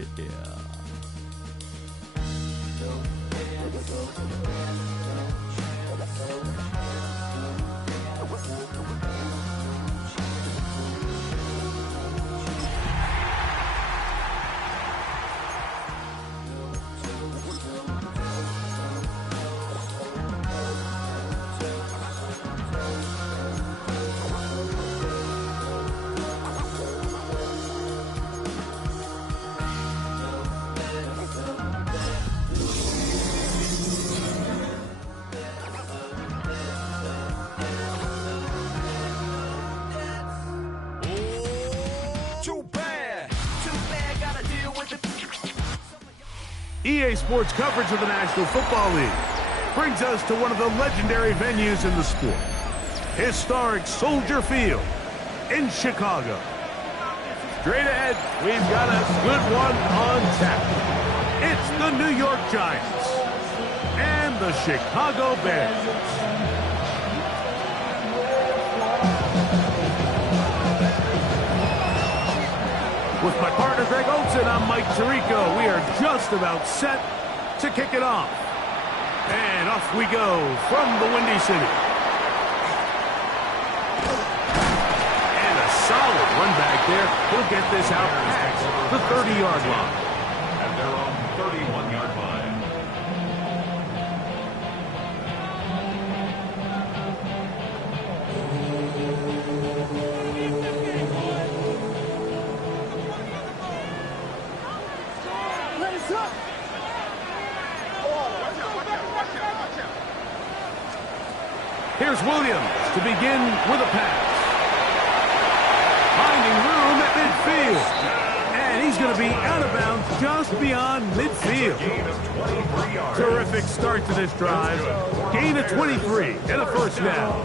Yeah. EA Sports coverage of the National Football League brings us to one of the legendary venues in the sport, historic Soldier Field in Chicago. Straight ahead, we've got a good one on tap. It's the New York Giants and the Chicago Bears. With my partner, Greg Olsen, I'm Mike Tirico. We are just about set to kick it off. And off we go from the Windy City. And a solid run back there. He'll get this out past the 30-yard line. At their own 31-yard line. Here's Williams to begin with a pass. Finding room at midfield. And he's going to be out of bounds just beyond midfield. Terrific start to this drive. Gain of 23 and a first down.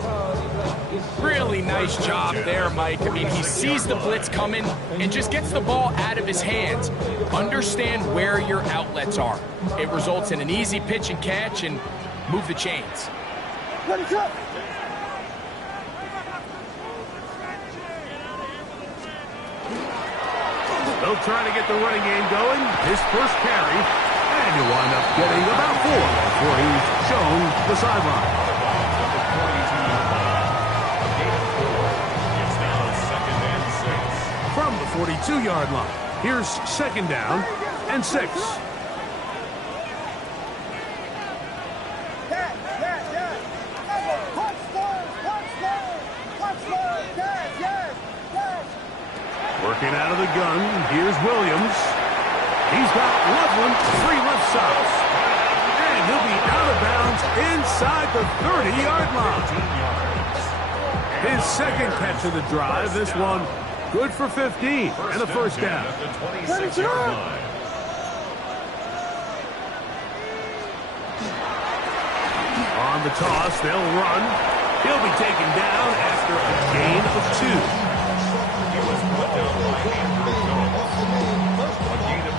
Really nice job there, Mike. I mean, he sees the blitz coming and just gets the ball out of his hands. Understand where your outlets are. It results in an easy pitch and catch and move the chains. They'll try to get the running game going. His first carry. And he'll wind up getting about 4 before he's shown the sideline. It's now 2nd and 6. From the 42-yard line, here's 2nd down and 6. Working out of the gun, here's Williams. He's got Loveland, free left side. And he'll be out of bounds inside the 30-yard line. His second catch of the drive, this one good for 15 and a first down. At the 26-yard line. On the toss, they'll run. He'll be taken down after a gain of 2.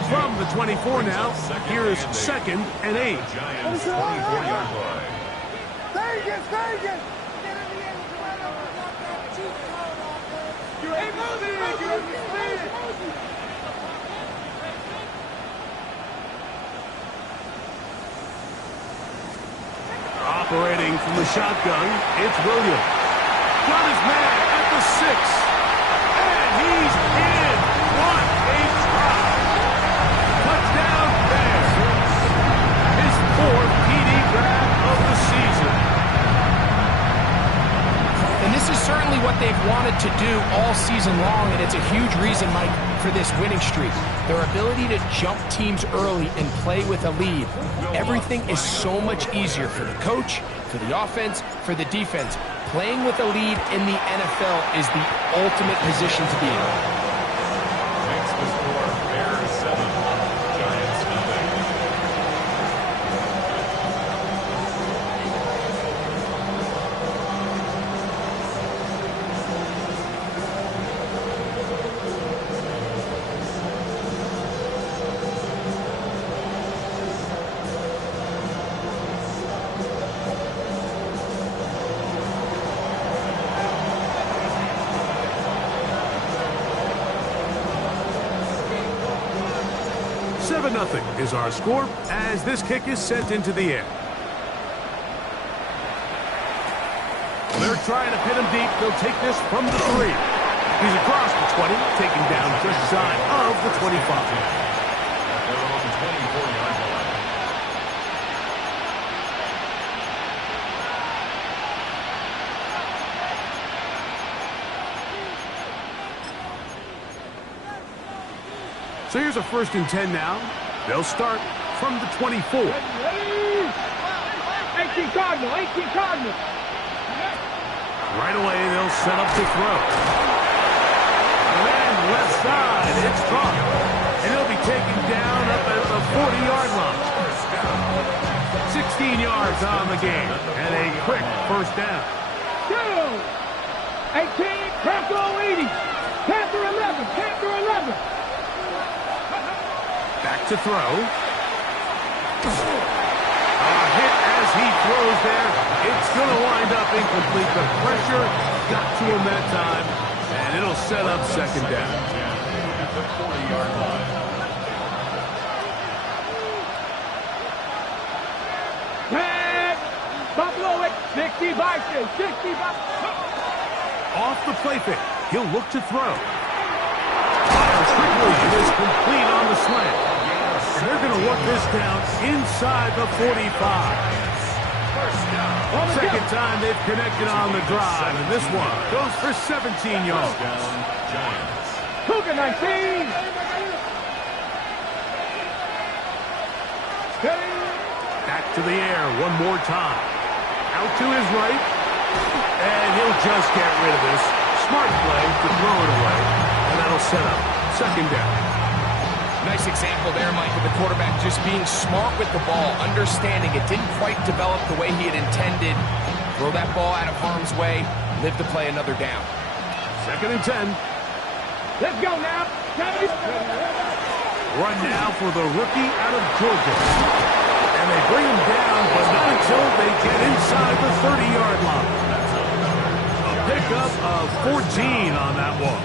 From the 24 now, here's 2nd and 8. Giants 24-yard line. Operating from the shotgun, it's Williams. Got his man at the 6. And he's in. What a try. Touchdown Bears. His 4th PD grab of the season. And this is certainly what they've wanted to do all season long, and it's a huge reason, Mike, for this winning streak. Their ability to jump teams early and play with a lead. Everything is so much easier for the coach, for the offense, for the defense. Playing with a lead in the NFL is the ultimate position to be in. Makes the score Bears 7, Giants nothing. 7-0 is our score as this kick is sent into the air. They're trying to pin him deep. They'll take this from the 3. He's across the 20, taken down just shy of the 25. They're on the 24-yard line. So here's a 1st and 10 now. They'll start from the 24. 18 Cardinal, 18 Cardinal. Right away, they'll set up to throw. And left side, it's caught. And he'll be taken down up at the 40-yard line. 16 yards on the game, and a quick 1st down. 18, Panther 80. Panther 11, Panther 11. Back to throw. Hit as he throws there. It's going to wind up incomplete. The pressure got to him that time, and it'll set up 2nd down. At the 40-yard line. Tag! Buffalo at 60 Vikings, 60 Vikings. Off the play fake. He'll look to throw. Fires quickly. It is complete on the slant. And they're going to work this down inside the 45. 2nd time they've connected on the drive, and this one goes for 17 yards. Giants. Cougar 19. Back to the air one more time. Out to his right. And he'll just get rid of this. Smart play to throw it away. And that'll set up 2nd down. Nice example there, Mike, of the quarterback just being smart with the ball, understanding it didn't quite develop the way he had intended. Throw that ball out of harm's way, live to play another down. 2nd and 10. Let's go now. Run now for the rookie out of Georgia. And they bring him down, but not until they get inside the 30-yard line. A pickup of 14 on that one.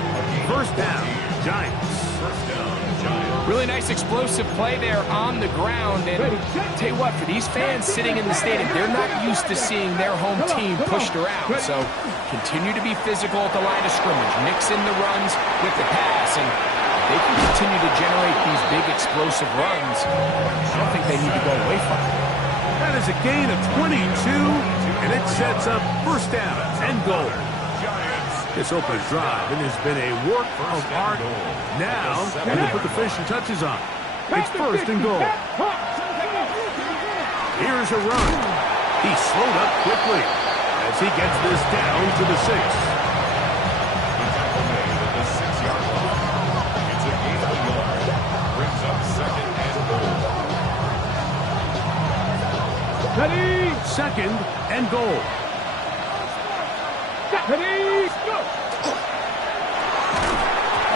1st down, Giants. Really nice explosive play there on the ground. And tell you what, for these fans sitting in the stadium, they're not used to seeing their home team pushed around. So continue to be physical at the line of scrimmage. Mix in the runs with the pass. And they can continue to generate these big explosive runs. I don't think they need to go away from it. That is a gain of 22, and it sets up 1st down and goal. This opening drive, it has been a work of art. Now, and they put the finishing touches on. It's 1st and goal. Here's a run. He slowed up quickly as he gets this down to the 6. The 6-yard line. It's a gain of a yard. Brings up 2nd and goal. 2nd and goal.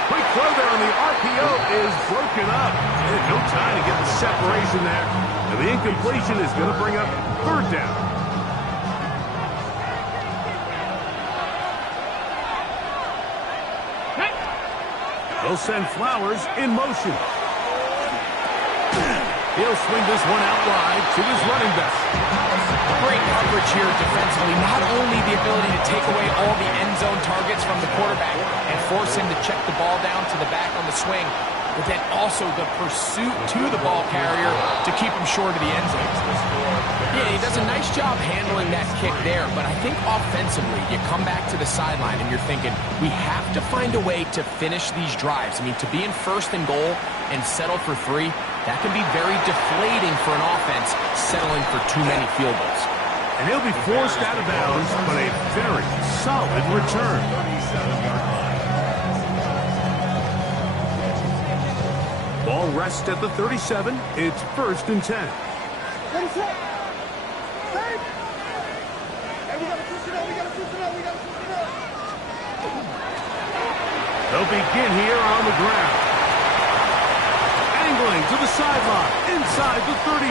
Quick throw there on the RPO is broken up. And no time to get the separation there. And the incompletion is going to bring up 3rd down. They'll send Flowers in motion. He'll swing this one out wide to his running back. Great coverage here defensively. Not only the ability to take away all the end zone targets from the quarterback and force him to check the ball down to the back on the swing, but then also the pursuit to the ball carrier to keep him short of the end zone. Yeah, he does a nice job handling that kick there, but I think offensively, you come back to the sideline and you're thinking, we have to find a way to finish these drives. I mean, to be in 1st and goal and settle for 3, that can be very deflating for an offense settling for too many field goals. And he'll be forced out of bounds, but a very solid return. 37-yard line. Ball rests at the 37. It's 1st and 10. They'll begin here on the ground. Angling to the sideline, inside the 35.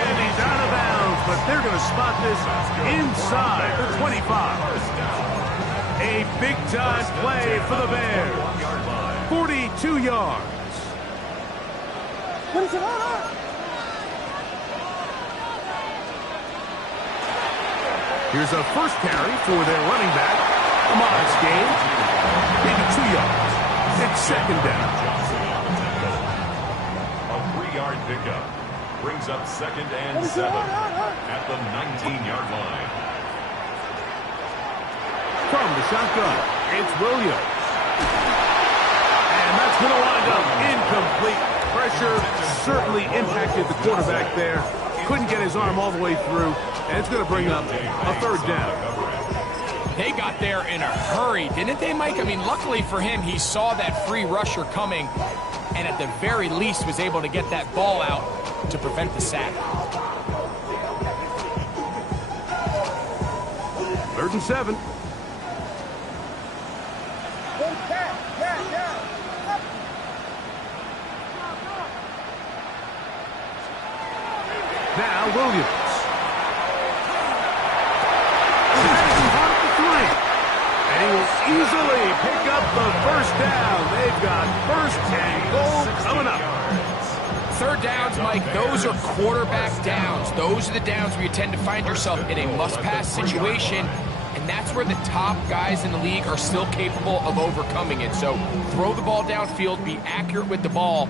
And he's out of bounds, but they're going to spot this inside the 25. A big-time play for the Bears. 42 yards. Here's a first carry for their running back. A modest gain, maybe 2 yards. It's second down. A 3-yard pickup brings up second and 7 at the 19-yard line. From the shotgun, it's Williams. And that's going to wind up incomplete. Pressure certainly impacted the quarterback there. Couldn't get his arm all the way through, and it's going to bring up a third down. They got there in a hurry, didn't they, Mike? I mean, luckily for him, he saw that free rusher coming, and at the very least was able to get that ball out to prevent the sack. 3rd and 7. Now Williams. On the 3. And he will easily pick up the first down. They've got 1st and goal coming up. 3rd downs, Mike, those are quarterback downs. Those are the downs where you tend to find yourself in a must-pass situation, and that's where the top guys in the league are still capable of overcoming it. So throw the ball downfield, be accurate with the ball.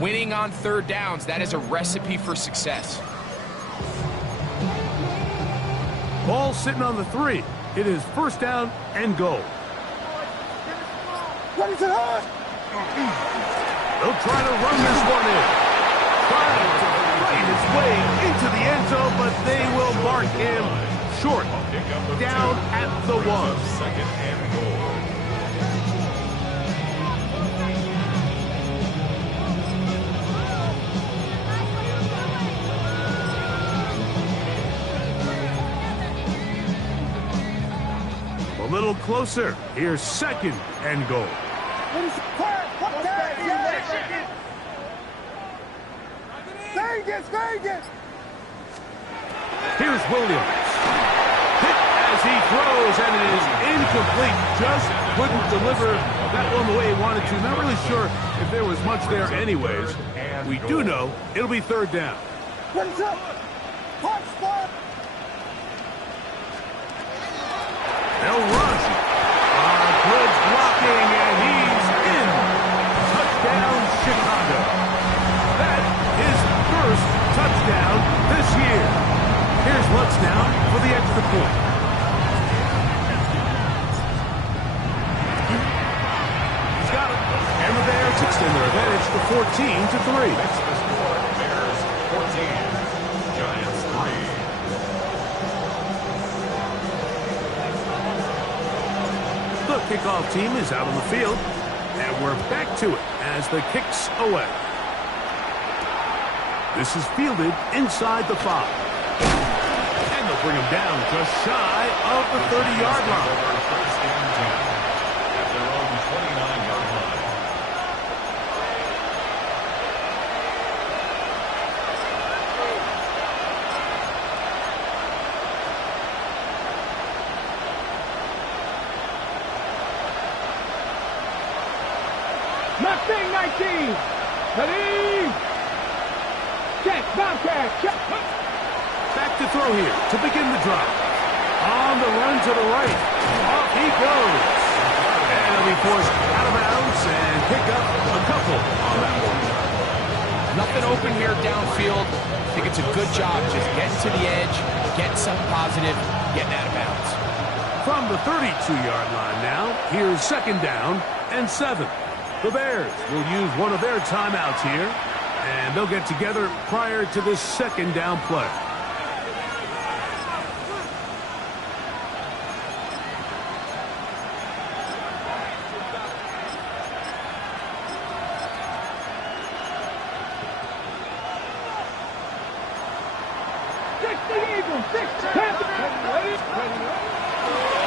Winning on 3rd downs, that is a recipe for success. Ball sitting on the 3. It is 1st down and goal. They'll try to run this one in. Trying to fight his way into the end zone, but they will mark him short. Down at the 1. 2nd and goal. A little closer. Here's 2nd and goal. Vegas! Here's Williams. Hit as he throws, and it is incomplete. Just couldn't deliver that one the way he wanted to. Not really sure if there was much there anyways. We do know it'll be 3rd down. They'll rush. Good blocking, and he's in. Touchdown, Chicago. That is 1st touchdown this year. Here's Lutz now for the extra point. He's got it. And the Bears extend their advantage to 14-3. Makes the score. Bears 14, Giants 3. The kickoff team is out on the field, and we're back to it as the kick's away. This is fielded inside the 5. And they'll bring him down just shy of the 30-yard line. 1st and 10 at their own 29-yard line. Mustang 19. Ready? Check, Bobcat, check. Back to throw here to begin the drive. On the run to the right. Off he goes. And he'll be forced out of bounds and pick up a couple on that one. Nothing open here downfield. I think it's a good job just getting to the edge, getting something positive, getting out of bounds. From the 32-yard line now, here's 2nd down and 7. The Bears will use one of their timeouts here, and they'll get together prior to this 2nd down play.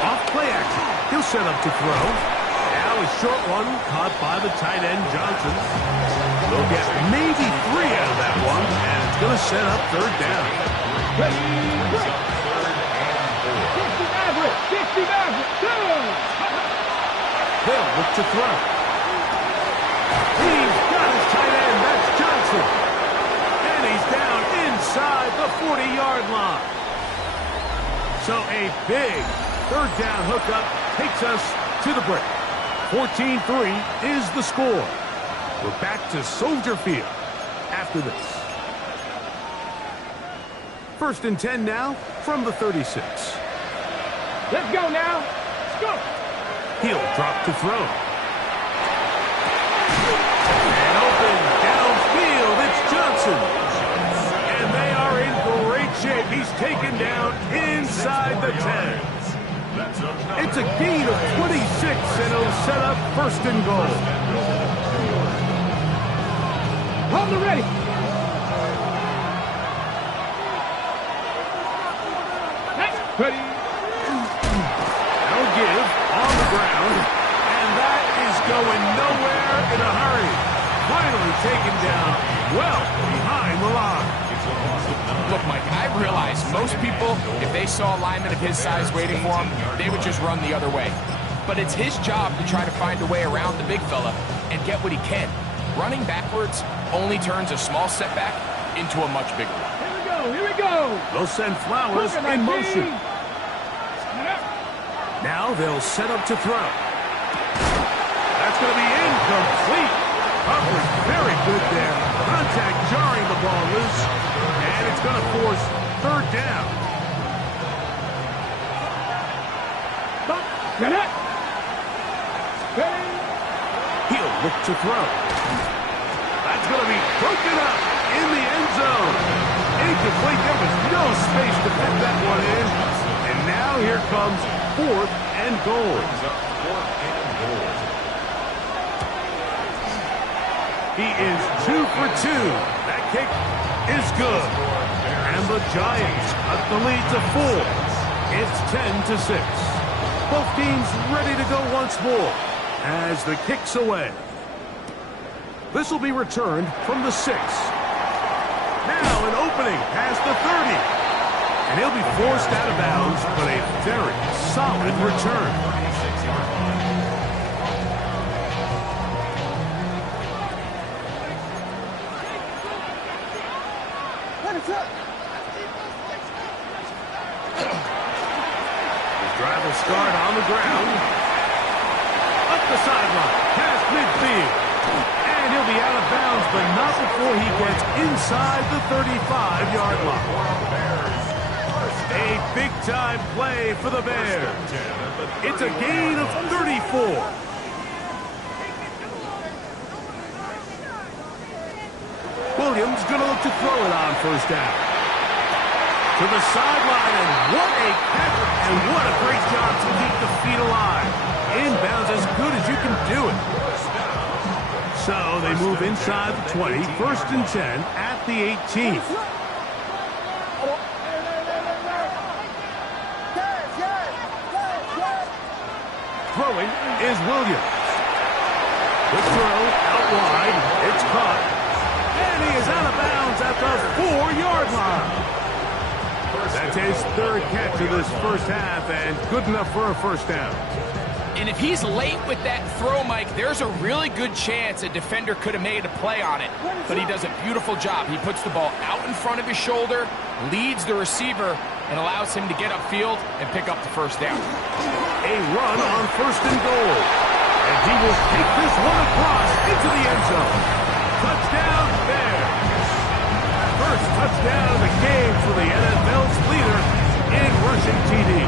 Off play action. He'll set up to throw. Now a short one caught by the tight end Johnson. They'll get maybe 3 out of that one, and it's going to set up 3rd down. 60 Maverick, They'll look to throw. He's got his tight end. That's Johnson. A big third down hookup takes us to the break. 14-3 is the score. We're back to Soldier Field after this. 1st and 10 now from the 36. Let's go now. Let's go. He'll drop to throw. And open downfield, it's Johnson. And they are in great shape. He's taken down inside the 10. It's a gain of 26, and it'll set up 1st and goal. Hold it ready. Ready. That'll give on the ground, and that is going nowhere in a hurry. Finally taken down well behind the line. Look, Mike, I realize most people, if they saw a lineman of his size waiting for him, they would just run the other way. But it's his job to try to find a way around the big fella and get what he can. Running backwards only turns a small setback into a much bigger one. Here we go. Here we go. They'll send Flowers in motion. Now they'll set up to throw. That's going to be incomplete. Coverage very good there. Contact jarring the ball loose. And it's going to force 3rd down. He'll look to throw. That's going to be broken up in the end zone. Incomplete. There was no space to fit that one in. And now here comes 4th and goal. He is 2 for 2. That kick is good. And the Giants cut the lead to 4. It's 10-6. Both teams ready to go once more as the kick's away. This will be returned from the 6. Now an opening past the 30. And he'll be forced out of bounds, but a very solid return. His drive will start on the ground. Up the sideline, past midfield. And he'll be out of bounds, but not before he gets inside the 35-yard line. A big-time play for the Bears. It's a gain of 34. Williams going to look to throw it on 1st down. To the sideline, and what a catch, and what a great job to keep the feet alive. Inbounds as good as you can do it. So they move inside the 20, 1st and 10 at the 18. Throwing is Williams. The throw out wide. It's caught. And he is out of bounds at the 4-yard line. That's his 3rd catch of this 1st half, and good enough for a 1st down. And if he's late with that throw, Mike, there's a really good chance a defender could have made a play on it. But he does a beautiful job. He puts the ball out in front of his shoulder, leads the receiver, and allows him to get upfield and pick up the 1st down. A run on 1st and goal. And he will take this one across into the end zone. Touchdown, Bears. 1st touchdown of the game for the NFL's leader in rushing TD.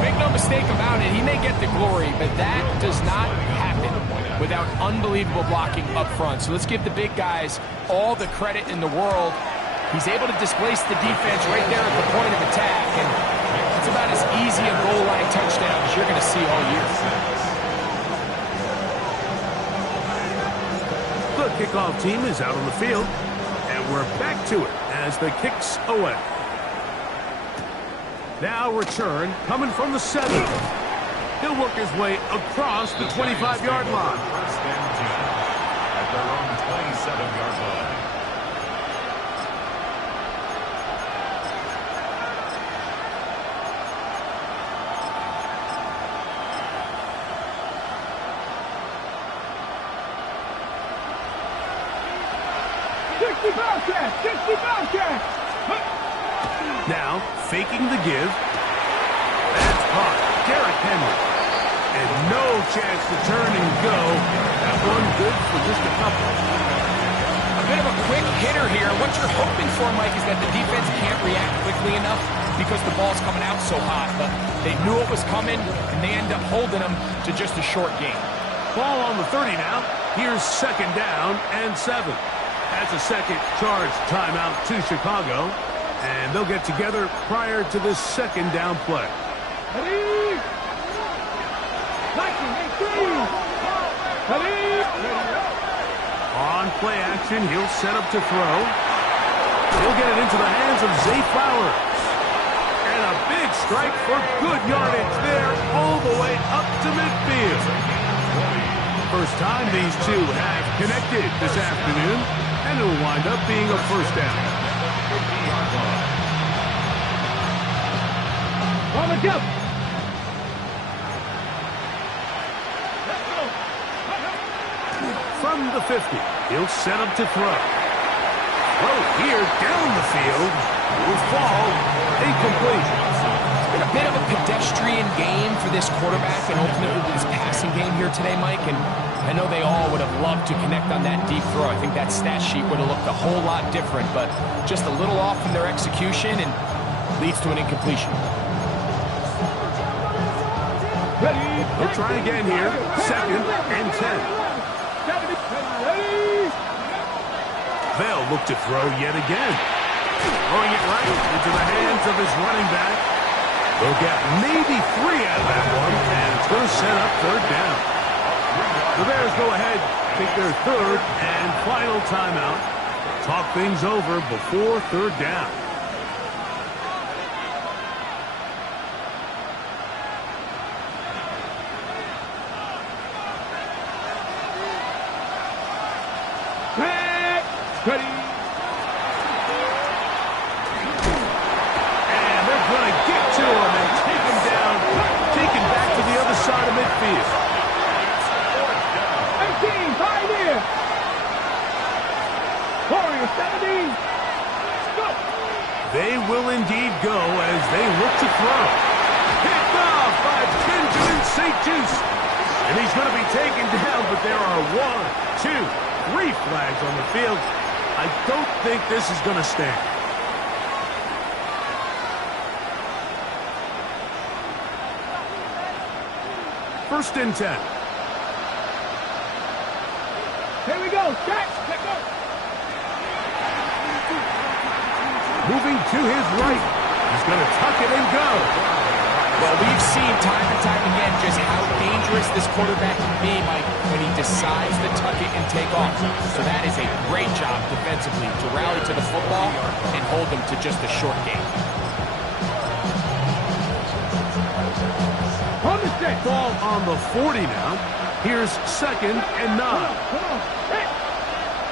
Make no mistake about it, he may get the glory, but that does not happen without unbelievable blocking up front. So let's give the big guys all the credit in the world. He's able to displace the defense right there at the point of attack, and it's about as easy a goal line touchdown as you're going to see all year. The kickoff team is out on the field, and we're back to it as the kick's away. Now return coming from the 7. He'll work his way across the 25-yard line. 1st and 10 at their own 27-yard line. Now, faking the give. That's caught. Derrick Henry. And no chance to turn and go. That one good for just a couple. A bit of a quick hitter here. What you're hoping for, Mike, is that the defense can't react quickly enough because the ball's coming out so hot. But they knew it was coming, and they end up holding them to just a short game. Ball on the 30 now. Here's 2nd down and 7. That's a second charge timeout to Chicago. And they'll get together prior to this 2nd down play. On play action, he'll set up to throw. He'll get it into the hands of Zay Flowers. And a big strike for good yardage there all the way up to midfield. First time these two have connected this afternoon, and it will wind up being a first down. On the jump. From the 50, he'll set up to throw. Throw here down the field. Will fall incomplete. It's been a bit of a pedestrian game for this quarterback and ultimately this passing game here today, Mike. And I know they all would have loved to connect on that deep throw. I think that stat sheet would have looked a whole lot different, but just a little off in their execution and leads to an incompletion. He'll try again here. 2nd and 10. They'll look to throw yet again. Throwing it right into the hands of his running back. They'll get maybe 3 out of that one, and it's going to set up 3rd down. The Bears go ahead, take their 3rd and final timeout. Talk things over before 3rd down. Ready. And they're going to get to him and take him down, take him back to the other side of midfield. 18, right here. Warriors, 17. Go. They will indeed go as they look to throw. Picked off by Benjamin St-Juste. And he's going to be taken down, but there are 1, 2, 3 flags on the field. I don't think this is going to stand. First and 10. Here we go. Jack, let go. Moving to his right. He's going to tuck it and go. Well, we've seen time and time again just how dangerous this quarterback can be, Mike, when he decides to tuck it and take off. So that is a great job defensively to rally to the football and hold them to just a short game. On the set. Ball on the 40 now. Here's 2nd and 9. Come on.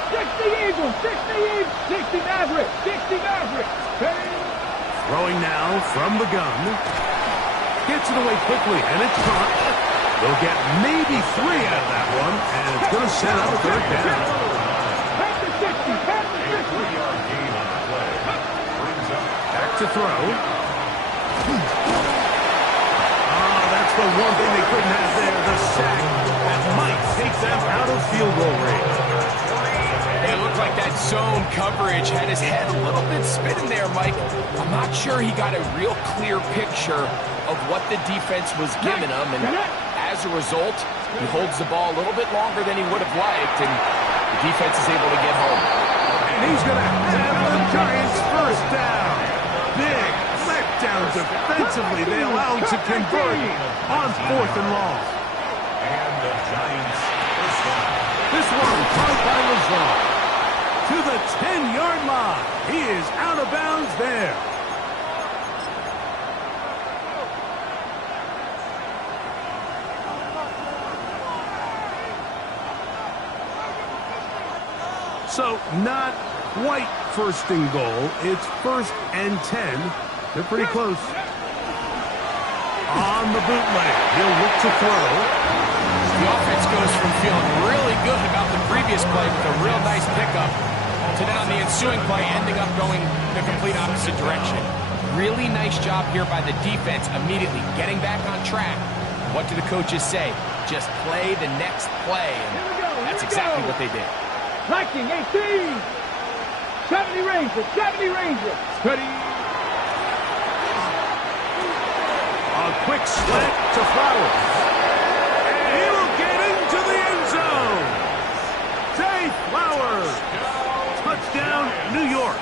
60 Eagles. 60 Eagles. 60 Mavericks. 60 Mavericks. Throwing now from the gun. Gets it away quickly, and it's caught. They'll get maybe 3 out of that one, and it's going to set up 3rd down. Back to throw. That's the one thing they couldn't have there, the sack that might take them out of field goal range. It looked like that zone coverage had his head a little bit spinning there, Mike. I'm not sure he got a real clear picture of what the defense was giving him, and as a result, he holds the ball a little bit longer than he would have liked, and the defense is able to get home. And he's going to have the Giants first down. Big letdown defensively. They allow him to convert on 4th and long. And the Giants first down. This one caught by Lazard. To the 10-yard line. He is out of bounds there. So not quite 1st and goal. It's 1st and 10. They're pretty close. On the bootleg, he'll look to throw. The offense goes from feeling really good about the previous play with a real nice pickup, to then on the ensuing play ending up going the complete opposite direction. Really nice job here by the defense, immediately getting back on track. What do the coaches say? Just play the next play. And that's exactly what they did. Liking 18. 70 Rangers. 70 Rangers. Steady. A quick slant to Flowers. And he will get into the end zone. Zay Flowers. Touchdown, New York.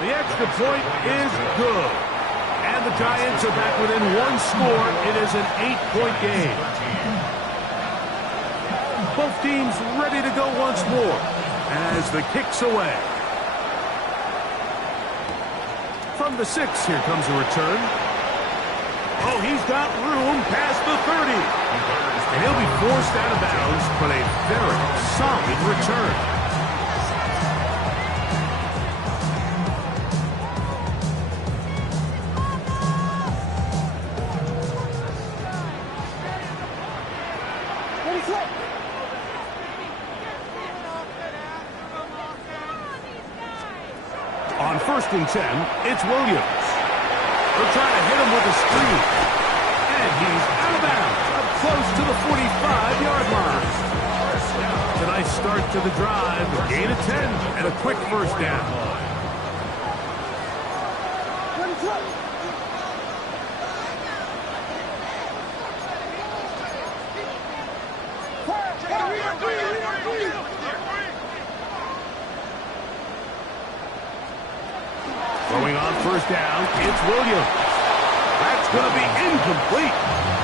The extra point is good. And the Giants are back within one score. It is an 8-point game. Both teams ready to go once more as the kick's away. From the 6, here comes a return. Oh, he's got room past the 30. And he'll be forced out of bounds, but a very solid return. On 1st and 10, it's Williams. They're trying to hit him with a screen. And he's out of bounds, up close to the 45-yard line. It's a nice start to the drive, a gain of 10, and a quick first down. Throwing on 1st down, it's Williams. That's going to be incomplete.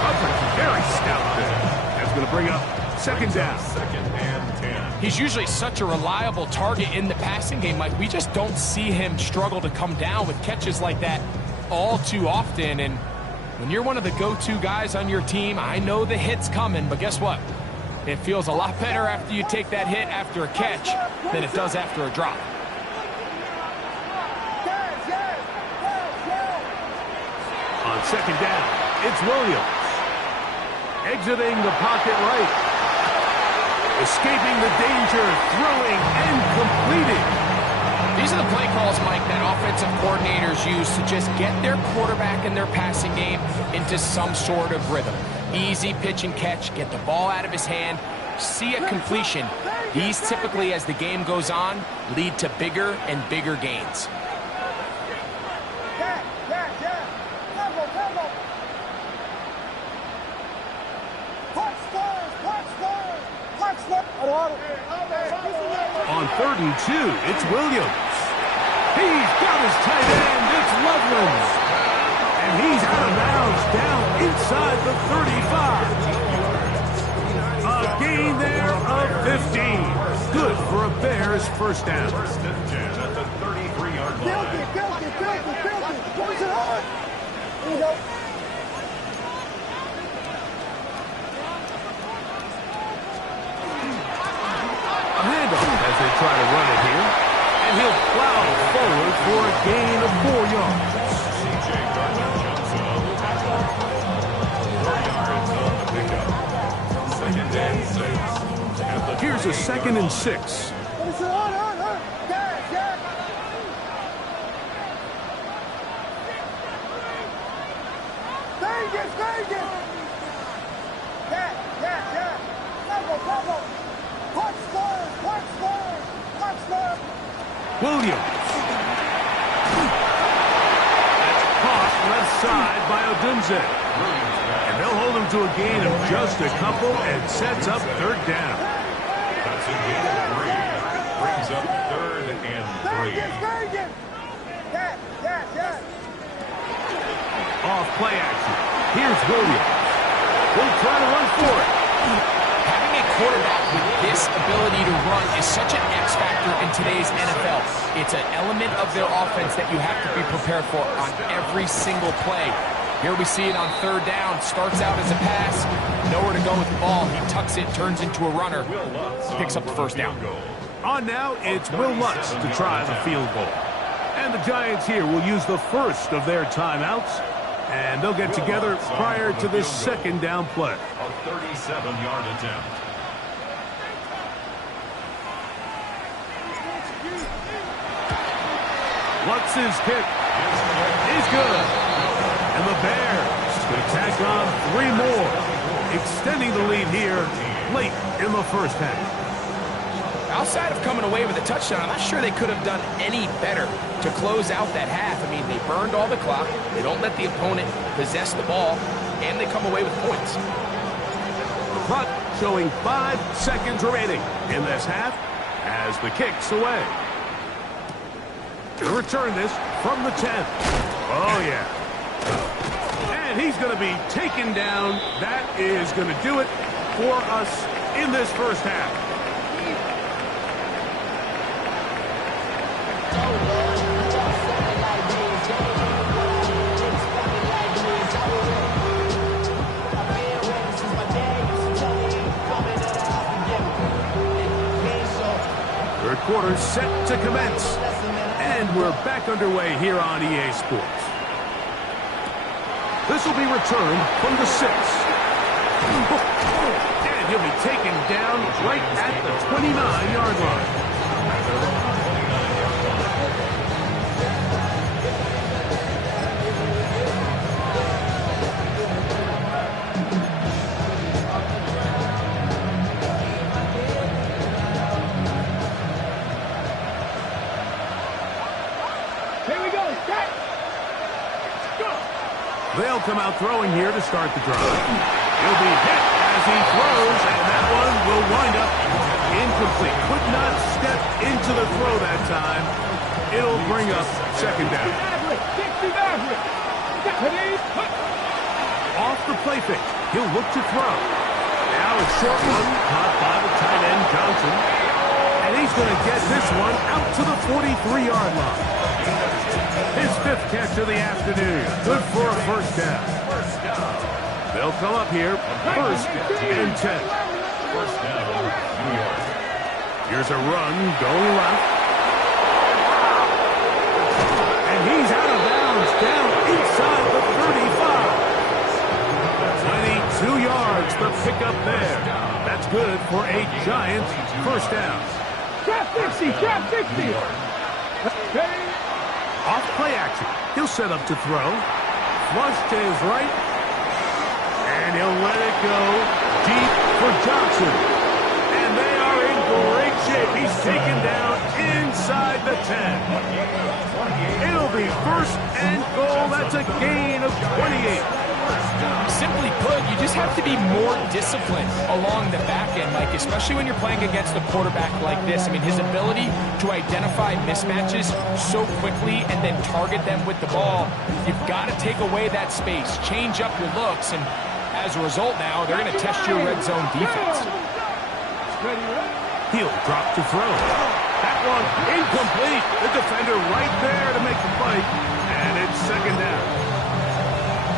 That's a very stout there. That's going to bring up 2nd down. 2nd and 10. He's usually such a reliable target in the passing game, Mike. We just don't see him struggle to come down with catches like that all too often. And when you're one of the go-to guys on your team, I know the hit's coming, but guess what? It feels a lot better after you take that hit after a catch than it does after a drop. On 2nd down, it's Williams. Exiting the pocket right. Escaping the danger, throwing and completing. These are the play calls, Mike, that offensive coordinators use to just get their quarterback and their passing game into some sort of rhythm. Easy pitch and catch, get the ball out of his hand, see a completion. These typically, as the game goes on, lead to bigger and bigger gains. On 3rd and 2, it's Williams. He's got his tight end. It's Loveland. And he's out of bounds down inside the 35. A gain there of 15. Good for a Bears 1st down. 1st and 10 at the 33-yard line. Here you go. A handoff as they try to run it here. And he'll plow forward for a gain of 4 yards. C.J. Gardner-Johnson on the tackle. 4 yards on the pickup. 2nd and 6. Here's a 2nd and 6. Williams. That's caught left side by Odunze. And they'll hold him to a gain of just a couple and sets up 3rd down. That's a gain of 3. Brings up 3rd and 3. Off play action. Here's Williams. We'll try to run for it. Having a quarterback with this ability to run is such an X factor in today's NFL. It's an element of their offense that you have to be prepared for on every single play. Here we see it on 3rd down. Starts out as a pass. Nowhere to go with the ball. He tucks it, turns into a runner. Picks up the 1st down. On now, it's Will Lutz to try the field goal. And the Giants here will use the first of their timeouts. And they'll get together prior to this 2nd down play. A 37-yard attempt. Lutz's kick is good. And the Bears will tack on 3 more, extending the lead here late in the first half. Outside of coming away with a touchdown, I'm not sure they could have done any better to close out that half. I mean, they burned all the clock, they don't let the opponent possess the ball, and they come away with points. The clock showing 5 seconds remaining in this half as the kick's away. To return this from the 10. Oh, yeah. And he's going to be taken down. That is going to do it for us in this first half. Third quarter set to commence. And we're back underway here on EA Sports. This will be returned from the 6. And he'll be taken down right at the 29-yard line. They'll come out throwing here to start the drive. He'll be hit as he throws, and that one will wind up incomplete. Could not step into the throw that time. It'll bring up second down. Off the play fake. He'll look to throw. Now a short one caught by the tight end Johnson. And he's going to get this one out to the 43-yard line. His 5th catch of the afternoon. Good for a first down. They'll come up here, 1st and 10. First down, New York. Here's a run going left. And he's out of bounds down inside the 35. 22 yards the pickup there. That's good for a Giants first down. Trap 60, trap 60. Off play action. He'll set up to throw. Flush to his right. And he'll let it go deep for Johnson. And they are in great shape. He's taken down inside the 10. It'll be 1st and goal. That's a gain of 28. Simply put, you just have to be more disciplined along the back end, Mike, especially when you're playing against a quarterback like this. I mean, his ability to identify mismatches so quickly and then target them with the ball, you've got to take away that space, change up your looks, and as a result now, they're going to test your red zone defense. He'll drop to throw. That one incomplete. The defender right there to make the play, and it's second down.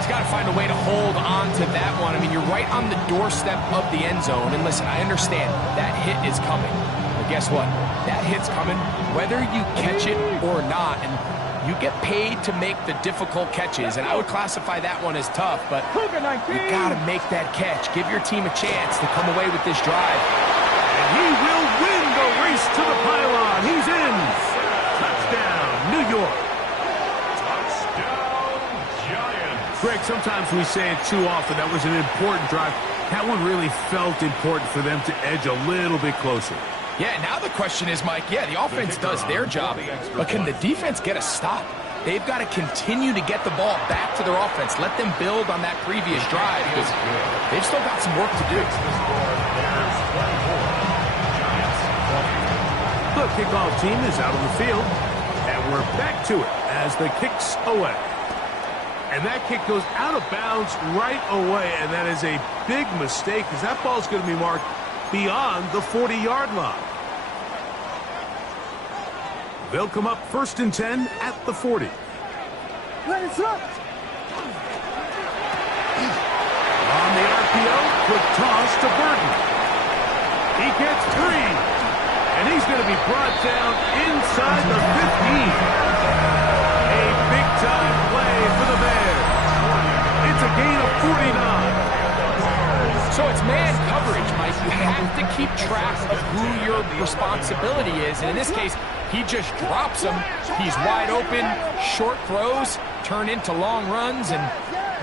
He's got to find a way to hold on to that one. I mean, you're right on the doorstep of the end zone. And listen, I understand that hit is coming. But guess what? That hit's coming whether you catch it or not. And you get paid to make the difficult catches. And I would classify that one as tough. But you got to make that catch. Give your team a chance to come away with this drive. And he will win the race to the pylon. He's in. Touchdown, New York. Greg, sometimes we say it too often. That was an important drive. That one really felt important for them to edge a little bit closer. Yeah, now the question is, Mike, yeah, the offense does their job, but can the defense get a stop? They've got to continue to get the ball back to their offense. Let them build on that previous drive because they've still got some work to do. The kickoff team is out on the field, and we're back to it as the kick's away. And that kick goes out of bounds right away, and that is a big mistake because that ball is going to be marked beyond the 40-yard line. They'll come up 1st and 10 at the 40. Let's up. On the RPO, quick toss to Burton. He gets 3, and he's going to be brought down inside the 15. A big-time play for the Bears. It's a gain of 49. So it's man coverage, Mike. You have to keep track of who your responsibility is. And in this case, he just drops him. He's wide open, short throws, turn into long runs, and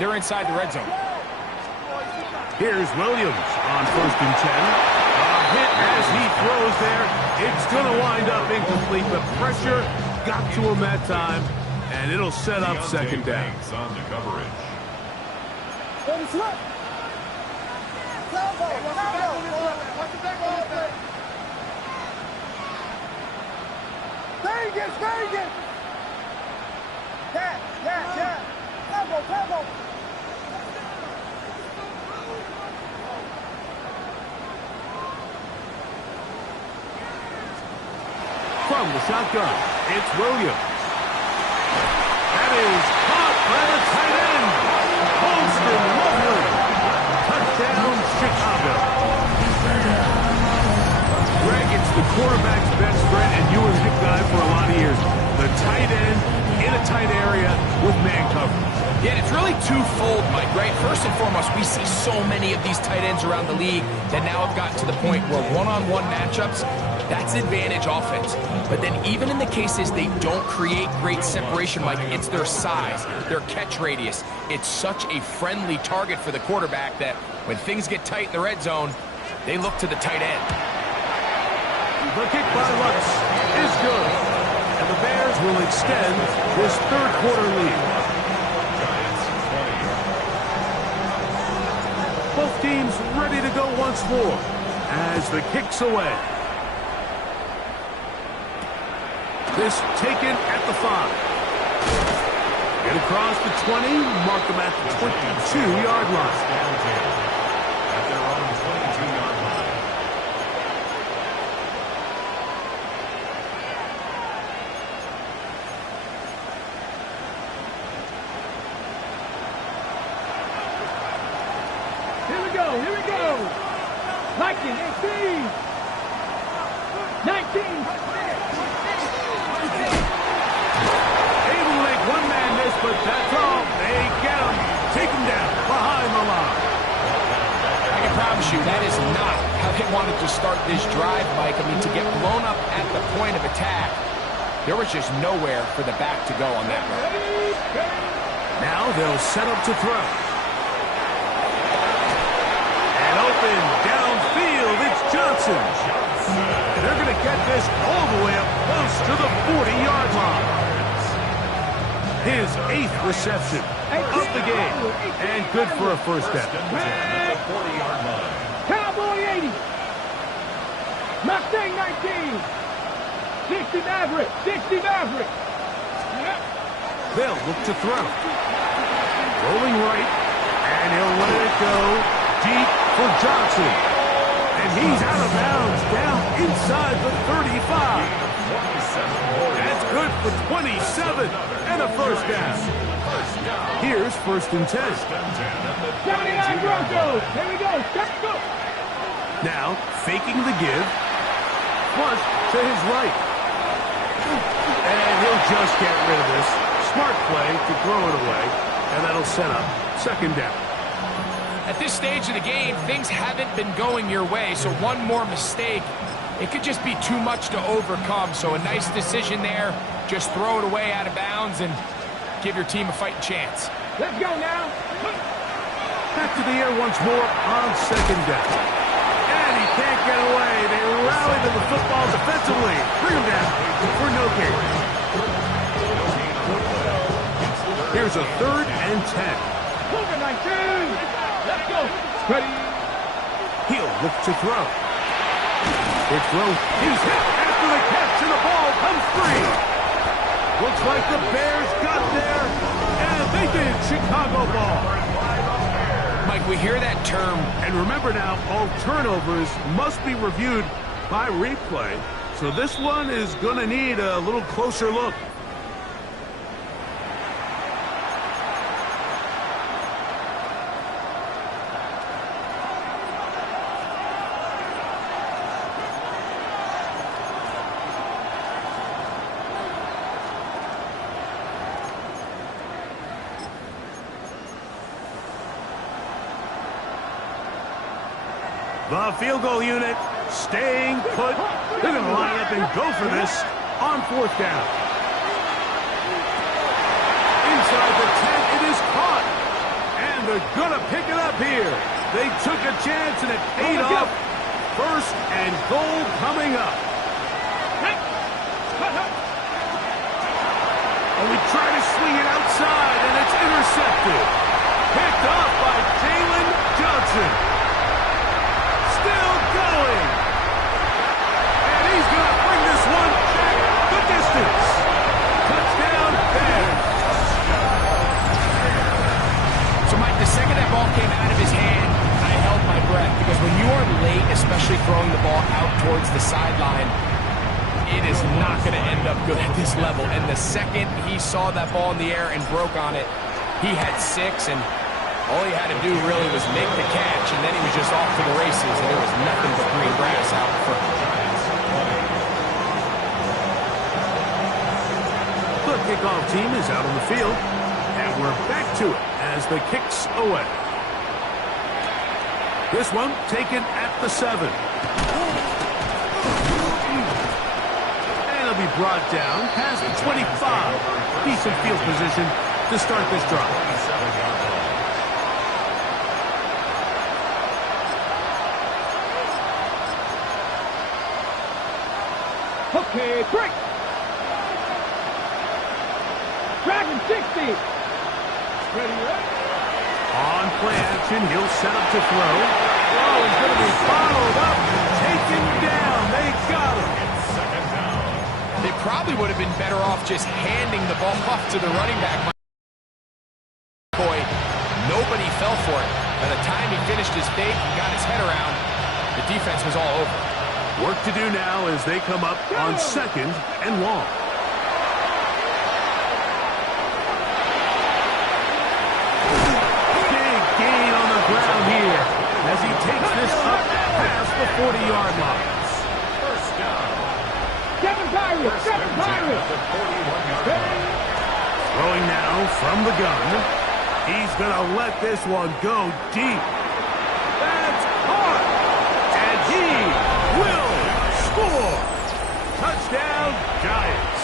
they're inside the red zone. Here's Williams on 1st and 10. A hit as he throws there. It's going to wind up incomplete. The pressure got to him that time, and it'll set up 2nd down. On the coverage. Vegas! Yeah. Tempo. From the shotgun, it's Williams. That is caught by the tight end, Holston Loveland. Touchdown, Chicago. Greg, it's the quarterback's best friend, and you were the guy for a lot of years. The tight end in a tight area with man coverage. Yeah, and it's really twofold, Mike, right? First and foremost, we see so many of these tight ends around the league that now have gotten to the point where one-on-one matchups, that's advantage offense. But then even in the cases they don't create great separation, Mike, it's their size, their catch radius. It's such a friendly target for the quarterback that when things get tight in the red zone, they look to the tight end. The kick by Lutz is good. And the Bears will extend this 3rd quarter lead. Both teams ready to go once more as the kick's away. This taken at the 5. Get across the 20, mark them at the 22-yard line. At their own 22-yard line. Here we go. 19, 18. 19. Able to make one man miss, but that's all. They get him. Take him down behind the line. I can promise you that is not how they wanted to start this drive, Mike. I mean, to get blown up at the point of attack, there was just nowhere for the back to go on that run. Now they'll set up to throw. And open downfield, it's Johnson. And they're going to get this all the way up close to the 40-yard line. His 8th reception of the game, and good for a first down. At the 40-yard line. Cowboy 80. Mustang 19. 60 Maverick. 60 Maverick. They'll look to throw. Rolling right, and he'll let it go deep for Johnson. And he's out of bounds, down inside the 35. That's good for 27 and a first down. Here's 1st and 10. 79 Broncos. Here we go. Go. Now, faking the give. Flush to his right. And he'll just get rid of this. Smart play to throw it away. And that'll set up 2nd down. At this stage of the game, things haven't been going your way, so one more mistake, it could just be too much to overcome. So a nice decision there. Just throw it away out of bounds and give your team a fighting chance. Let's go now. Back to the air once more on 2nd down. And he can't get away. They rally to the football defensively. Bring him down for no gain. Here's a 3rd and 10. Cougar 19. Let's go. Ready. He'll look to throw. It's thrown. He's hit after the catch, and the ball comes free. Looks like the Bears got there, and they did. Chicago ball. Mike, we hear that term. And remember now, all turnovers must be reviewed by replay. So this one is going to need a little closer look. The field goal unit staying put. They're going to line up and go for this on 4th down. Inside the 10, it is caught. And they're going to pick it up here. They took a chance and it paid off. 1st and goal coming up. And we try to swing it outside, and it's intercepted. Picked off by Jalen Johnson. Still going. And he's going to bring this one back the distance. Touchdown, Bears. So, Mike, the second that ball came out of his hand, I held my breath. Because when you are late, especially throwing the ball out towards the sideline, it is not going to end up good at this level. And the second he saw that ball in the air and broke on it, he had 6, and all he had to do really was make the catch, and then he was just off to the races, and there was nothing but green grass out in front. The kickoff team is out on the field, and we're back to it as the kicks away. This one taken at the 7. Be brought down past the 25. Decent field position to start this drive. Okay, break. Dragon 60. Ready, ready. On play action, he'll set up to throw. Oh, he's going to be followed up, taken down. They got him. They probably would have been better off just handing the ball off to the running back. Boy, nobody fell for it. By the time he finished his fake and got his head around, the defense was all over. Work to do now as they come up on 2nd and long. Big gain on the ground here as he takes this up past the 40-yard line. Kevin Pirates! Kevin Pirates! Throwing now from the gun. He's going to let this one go deep. That's caught! And he will score! Touchdown, Giants.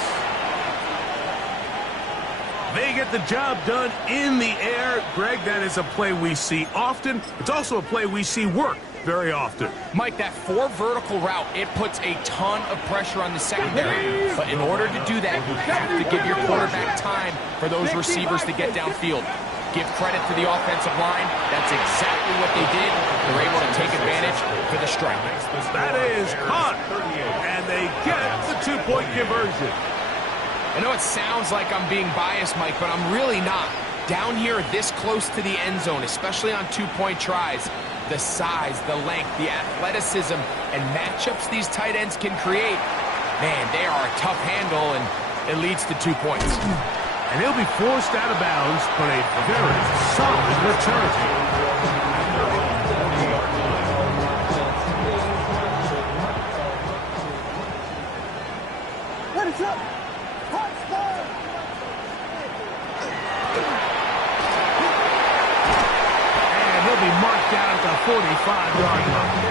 They get the job done in the air. Greg, that is a play we see often. It's also a play we see work very often. Mike, that 4 vertical route, it puts a ton of pressure on the secondary. But in order to do that, you have to give your quarterback time for those receivers to get downfield. Give credit to the offensive line. That's exactly what they did. They're able to take advantage for the strike. That is caught. And they get the 2-point conversion. I know it sounds like I'm being biased, Mike, but I'm really not. Down here this close to the end zone, especially on 2-point tries, the size, the length, the athleticism, and matchups these tight ends can create, man, they are a tough handle, and it leads to 2 points. And he'll be forced out of bounds, but a very solid return. Let it up. Be marked down at the 45-yard line.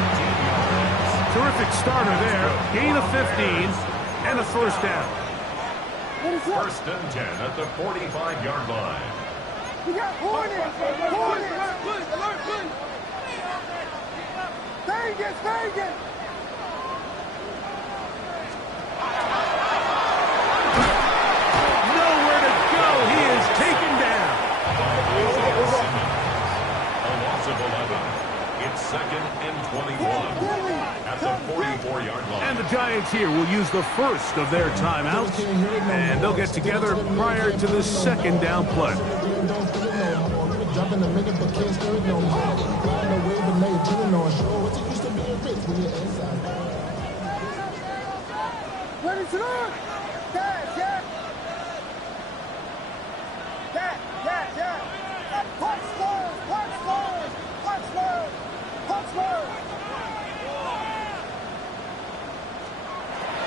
Terrific starter there. Gain of 15 and a 1st down. 1st and 10 at the 45-yard line. We got Hornets! Hornets! Alert, please! Vegas! Vegas! Nowhere to go. He is taken down. Of 11. It's 2nd and 21 at the 44-yard line. And the Giants here will use the first of their timeouts, and they'll get together prior to the 2nd down play. Ready to run!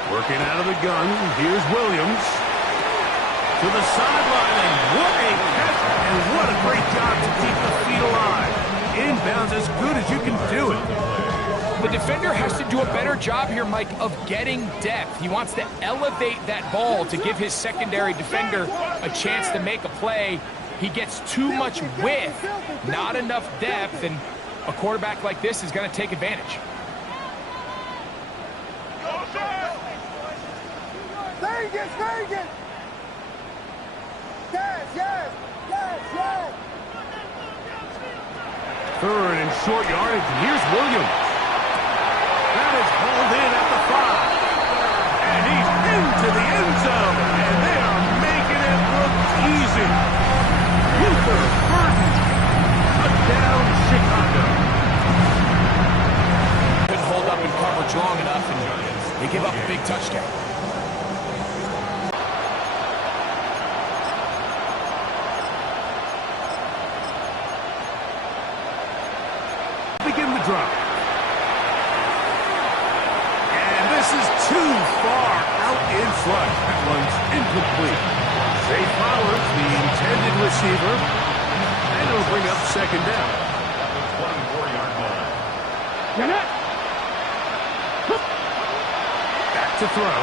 Working out of the gun, here's Williams. To the sideline, and what a catch, and what a great job to keep the feet alive. Inbounds as good as you can do it. The defender has to do a better job here, Mike, of getting depth. He wants to elevate that ball to give his secondary defender a chance to make a play. He gets too much width, not enough depth, and a quarterback like this is going to take advantage. Third and short yardage, and here's Williams. That is hauled in at the 5. And he's into the end zone, and they are making it look easy. Luther Burden, touchdown Chicago. Couldn't hold up in coverage long enough, and they give up a big touchdown. Begin the drop. And this is too far out in front. That one's incomplete. Zay Flowers, the intended receiver, and it'll bring up second down. At the 24-yard line. Back to throw.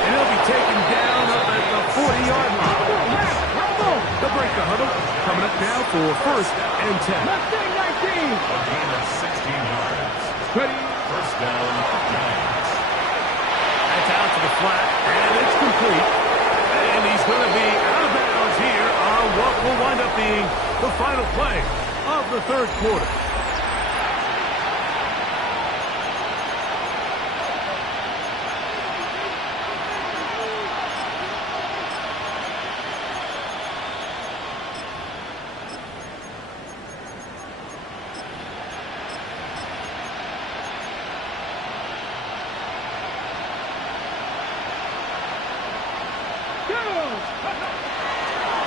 And he'll be taken down up at the 40-yard line. They'll break the huddle. Coming up now for first and 10. A gain of 16 yards. First down, Giants. That's out to the flat, and it's complete. And he's going to be out of bounds here on what will wind up being the final play of the third quarter.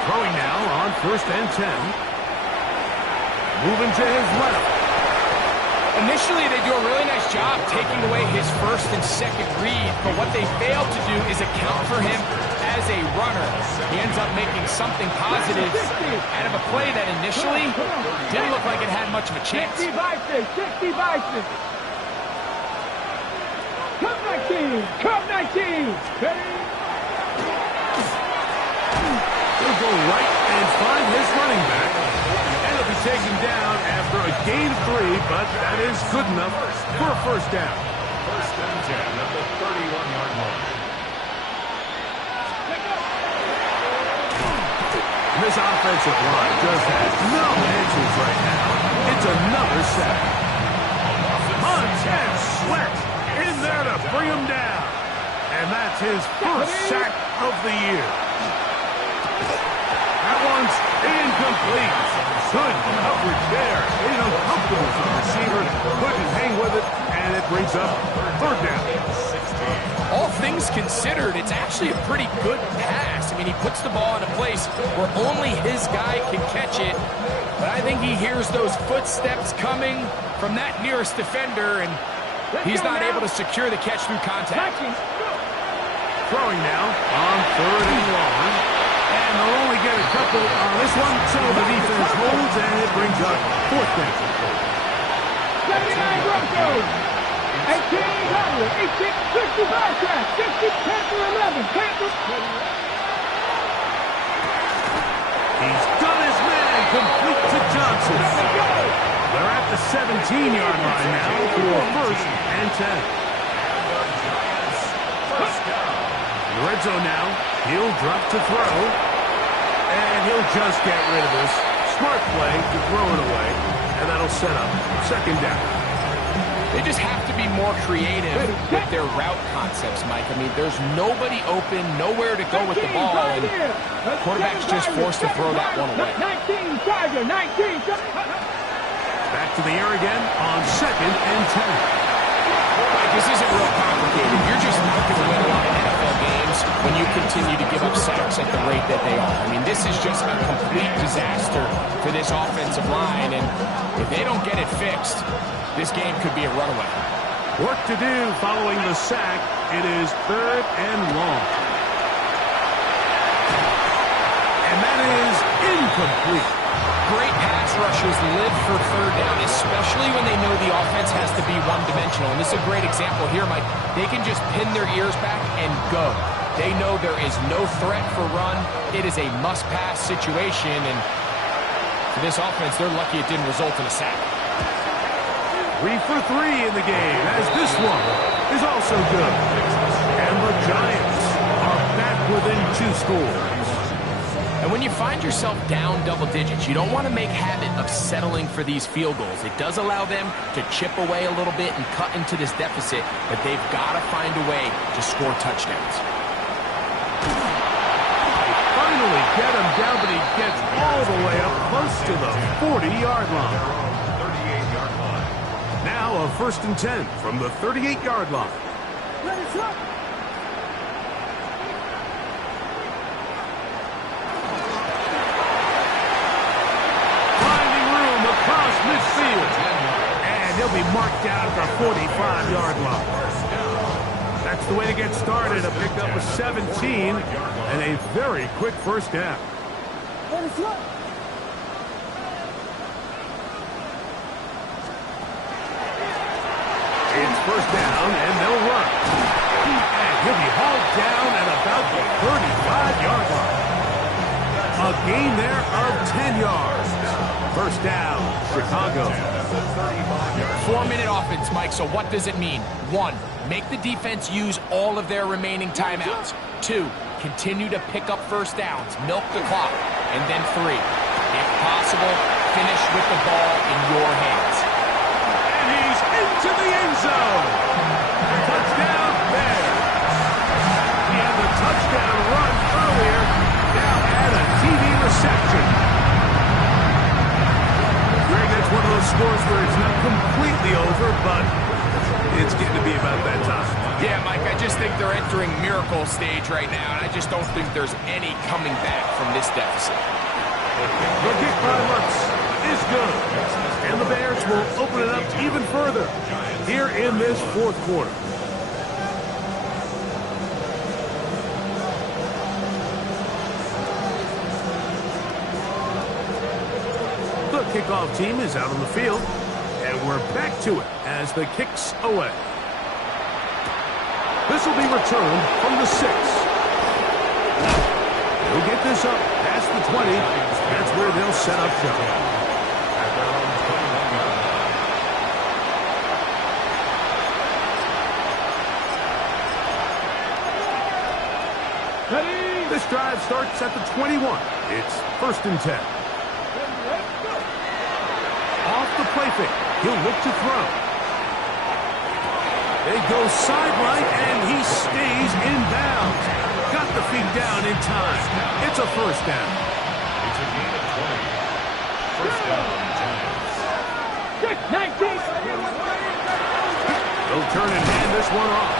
Throwing now on first and 10. Moving to his left. Initially, they do a really nice job taking away his first and second read, but what they fail to do is account for him as a runner. He ends up making something positive out of a play that initially didn't look like it had much of a chance. 60 Vikings, 60 Vikings. Come 19. He'll go right and find his running back. And he'll be taken down after a gain of 3, but that is good enough for a first down. First and 10 at the 31-yard line. This offensive line just has no answers right now. It's another sack. Montez Sweat in there to bring him down. And that's his first sack of the year. That one's incomplete. Good coverage there. Made it uncomfortable for the receiver. Couldn't hang with it, and it brings up third down. All things considered, it's actually a pretty good pass. I mean, he puts the ball in a place where only his guy can catch it. But I think he hears those footsteps coming from that nearest defender, and he's not able to secure the catch through contact. Throwing now on third and long. And they'll only get a couple on this one, so the defense holds, and it brings up fourth down. 79 Broncos. 18 Cowboys. 18 65 track. 60 Panther 11. Panthers. He's done his man, complete to Johnson. They're at the 17-yard line now for first and 10. In the red zone now, he'll drop to throw, and he'll just get rid of this. Smart play to throw it away, and that'll set up second down. They just have to be more creative with their route concepts, Mike. I mean, there's nobody open, nowhere to go with the ball, and quarterback's just forced to throw that one away. 19 Tiger, 19. Back to the air again on second and 10. Mike, this isn't real complicated. You're just not going to win a lot of NFL games when you continue to give up sacks at the rate that they are. I mean, this is just a complete disaster for this offensive line, and if they don't get it fixed, this game could be a runaway. Work to do following the sack. It is third and long. And that is incomplete. Great pass rushers live for third down, especially when they know the offense has to be one-dimensional. And this is a great example here, Mike. They can just pin their ears back and go. They know there is no threat for run. It is a must-pass situation, and for this offense, they're lucky it didn't result in a sack. 3 for 3 in the game, as this one is also good. And the Giants are back within 2 scores. And when you find yourself down double digits, you don't want to make habit of settling for these field goals. It does allow them to chip away a little bit and cut into this deficit, but they've got to find a way to score touchdowns. Finally get him down, but he gets all the way up close to the 40-yard line. 38-yard line. Now a 1st and 10 from the 38-yard line. Finding room across midfield. And he'll be marked down at the 45-yard line. That's the way to get started. A pickup of 17 and a very quick first down. It's first down, and they'll run. And he'll be hauled down at about the 35-yard line. A gain there of 10 yards. First down, Chicago. 4-minute offense, Mike, so what does it mean? 1, make the defense use all of their remaining timeouts. 2, continue to pick up first downs, milk the clock. And then 3, if possible, finish with the ball in your hands. And he's into the end zone. Touchdown, Bears. He had the touchdown run earlier. Now add a TD reception. Greg, that's one of those scores where it's not completely over, but it's getting to be about that time. Yeah, Mike, I just think they're entering miracle stage right now, and I just don't think there's any coming back from this deficit. The kick by Lutz is good, and the Bears will open it up even further here in this 4th quarter. The kickoff team is out on the field, and we're back to it as the kick's away. This will be returned from the 6. He'll get this up past the 20. That's where they'll set up shop. This drive starts at the 21. It's 1st and 10. Off the play fake. He'll look to throw. They go sideline, and he stays in bounds. Got the feet down in time. It's a first down. It's a gain of 20. First down, Giants. 19. They'll turn and hand this one off.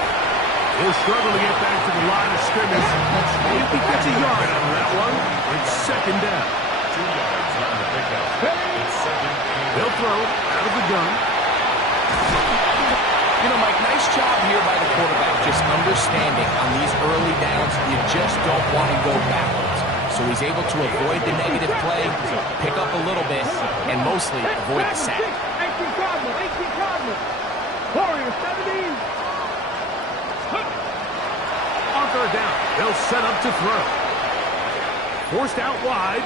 He'll struggle to get back to the line of scrimmage. If he gets a yard out of that one, it's 2nd down. 2 yards on the pickup. It's 2nd and They'll throw out of the gun. You know, Mike, nice job here by the quarterback, just understanding on these early downs, you just don't want to go backwards. So he's able to avoid the negative play, pick up a little bit, and mostly avoid the sack. 18 Cardinal. Warriors, 17. On 3rd down, they'll set up to throw. Forced out wide.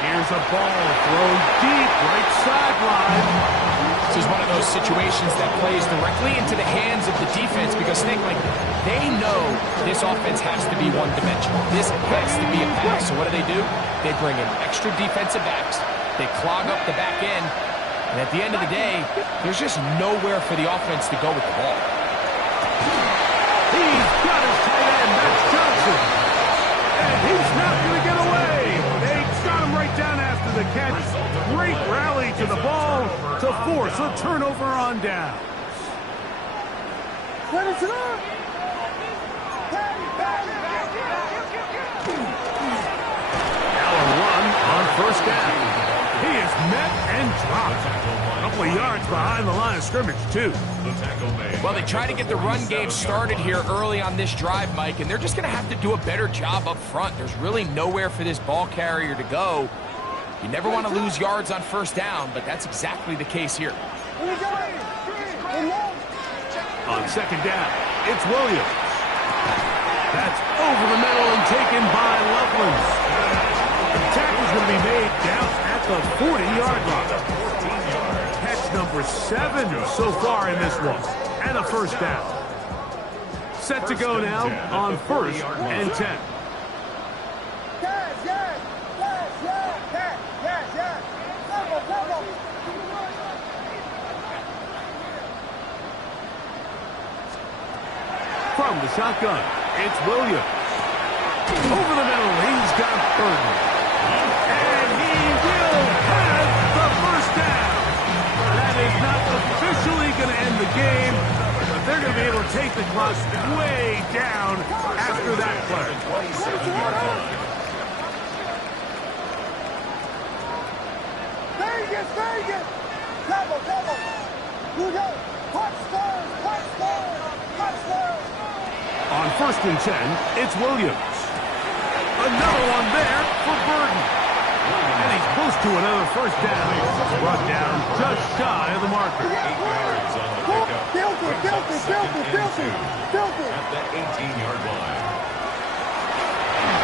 Here's a ball thrown deep right sideline. This is one of those situations that plays directly into the hands of the defense because think like they know this offense has to be one-dimensional. This has to be a pass. So what do? They bring in extra defensive backs. They clog up the back end. And at the end of the day, there's just nowhere for the offense to go with the ball. He's got his tight end, Max Johnson. And he's not going to get away. They got him right down after the catch. Great rally to the ball to force a turnover on down. Allen run on 1st down. He is met and dropped. A couple of yards behind the line of scrimmage, too. the tackle made. Well, they try to get the run game started here early on this drive, Mike, and they're just going to have to do a better job up front. There's really nowhere for this ball carrier to go. You never want to lose yards on first down, but that's exactly the case here. On second down, it's Williams. That's over the middle and taken by Loveland. The tackle's going to be made down at the 40-yard line. Catch number 7 so far in this one, and a first down. Set to go now on 1st and 10. From the shotgun, it's Williams. Over the middle, he's got Burton. And he will have the first down. That is not officially going to end the game, but they're going to be able to take the clock way down after that play. Vegas! Double! You go! Touchdown! On 1st and 10, it's Williams. Another one there for Burton. And he's close to another first down. Brought down just shy of the marker. 8 yards on the pickup. Filthy! At the 18-yard line.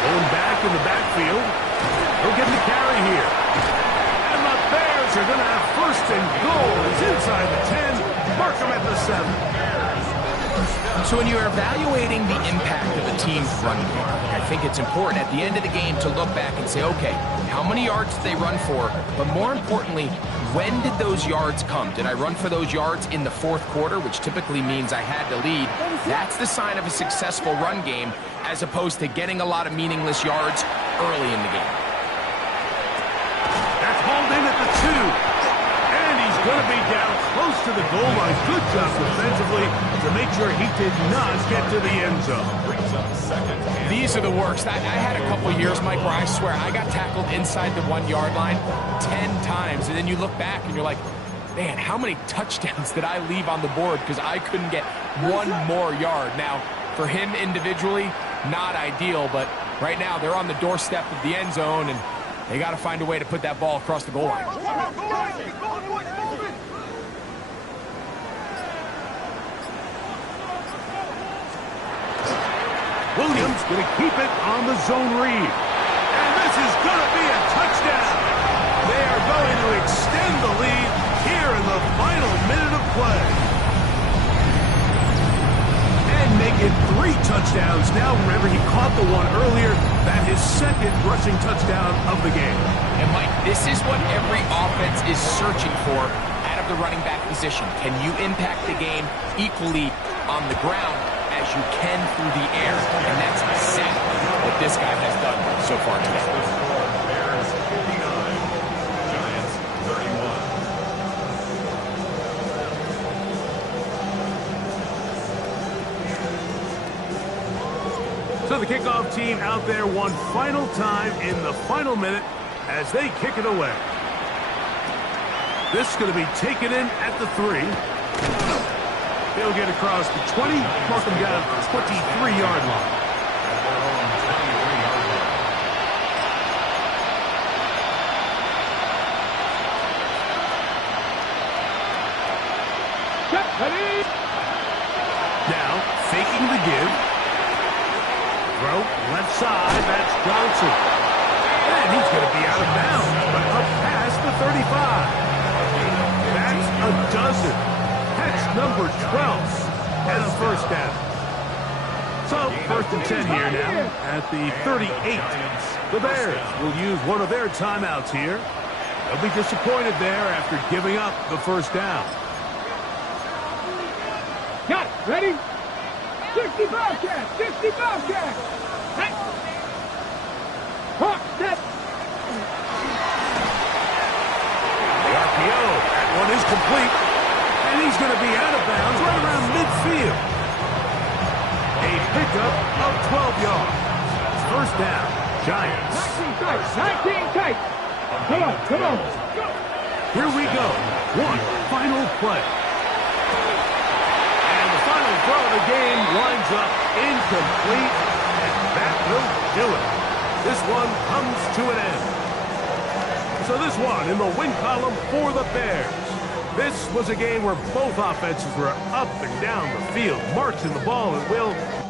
Going back in the backfield. He'll get the carry here. And the Bears are going to have 1st and goal. It's inside the 10. Mark him at the 7. So when you're evaluating the impact of a team's run game, I think it's important at the end of the game to look back and say, okay, how many yards did they run for? But more importantly, when did those yards come? Did I run for those yards in the 4th quarter, which typically means I had to lead? That's the sign of a successful run game, as opposed to getting a lot of meaningless yards early in the game. That's hauled in at the 2. Going to be down close to the goal line. Good job defensively to make sure he did not get to the end zone. These are the worst. I had a couple years, Mike, where I swear I got tackled inside the 1-yard line 10 times. And then you look back and you're like, man, how many touchdowns did I leave on the board because I couldn't get one more yard? Now, for him individually, not ideal, but right now they're on the doorstep of the end zone and they got to find a way to put that ball across the goal line. Williams going to keep it on the zone read. And this is going to be a touchdown. They are going to extend the lead here in the final minute of play. And make it 3 touchdowns now. Remember, he caught the one earlier. That his 2nd rushing touchdown of the game. And Mike, this is what every offense is searching for out of the running back position. Can you impact the game equally on the ground as you can through the air? And that's exactly what this guy has done so far today. Bears 59, Giants 31. So the kickoff team out there one final time in the final minute as they kick it away. This is going to be taken in at the 3. He'll get across the 20, mark him down at the 23-yard line. Now, faking the give. Throw, left side, that's Johnson. And he's going to be out of bounds, but up past the 35. That's a dozen. Catch number 12 and a first down. So, 1st and 10 here now at the 38. The Bears will use one of their timeouts here. They'll be disappointed there after giving up the first down. Got it. Ready? 60 Bobcat. 60 Bobcat. Hey. Hawk, step. The RPO. That one is complete. And he's going to be out of bounds right around midfield. A pickup of 12 yards. First down. Giants. 19 tight. Come on. Here we go. One final play. And the final throw of the game winds up incomplete. And that will do it. This one comes to an end. So this one in the win column for the Bears. This was a game where both offenses were up and down the field, marching the ball at will.